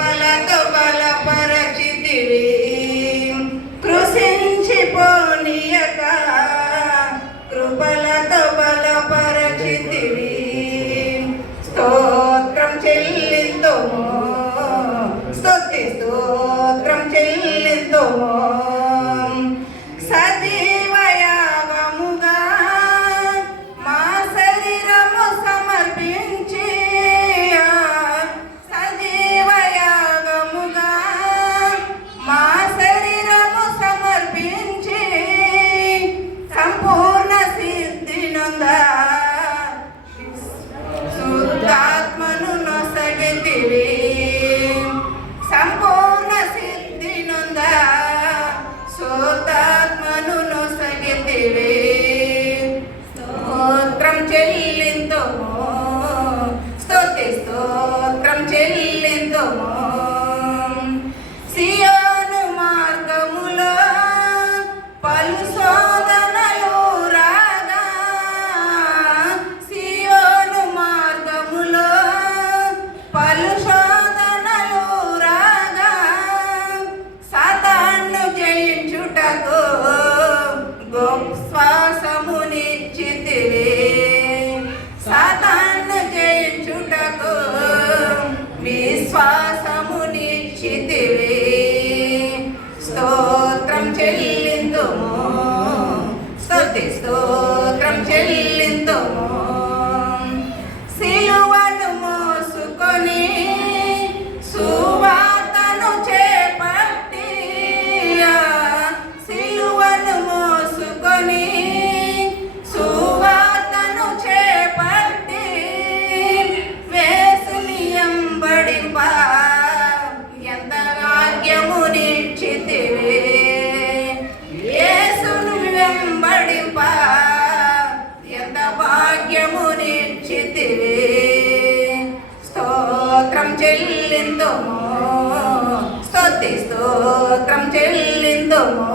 కృపలతో బలపరచితివి, కృషించిపోనీయక కృపలతో బలపరచితివి. స్తోత్రం చెల్లింతుము, స్తుతి స్తోత్రం చెల్లింతుము. సజీవయాగముగా మా శరీరము సమర్పించి, సజీవయాగముగా మా శరీరము సమర్పించి సంపూర్ణ సిద్ధి నొందా శుద్ధాత్మను నొసగితివి, సంపూర్ణ సిద్ధి నొందా శుద్ధాత్మను నొసగితివి. స్తోత్రం చెల్లింతుము, స్తుతి స్తోత్రం చెల్లింతుము. సియోను మార్గములో పలు శోధనలు రాగా, సియోను మార్గములో పలు శోధనలు రాగా, సాతాను జయించుటకు శ్వాసమునిచ్చితివి, సాతాను జయించుటకు విశ్వాసమునిచ్చితివి. స్తోత్రం చెల్లింతుము, స్తుతి స్తోత్రం చెల్లింతుము. సిలువను మోసుకొని సువార్తను చేపట్టి, సిలువను మోసుకొని సువార్తను చేపట్టి యేసుని వెంబడింప ఎంత భాగ్యమునిచ్చితివి, యేసుని వెంబడింప ఎంత భాగ్యమునిచ్చితివి. స్తోత్రం చెల్లింతుము, స్తుతి స్తోత్రం చెల్లింతుము.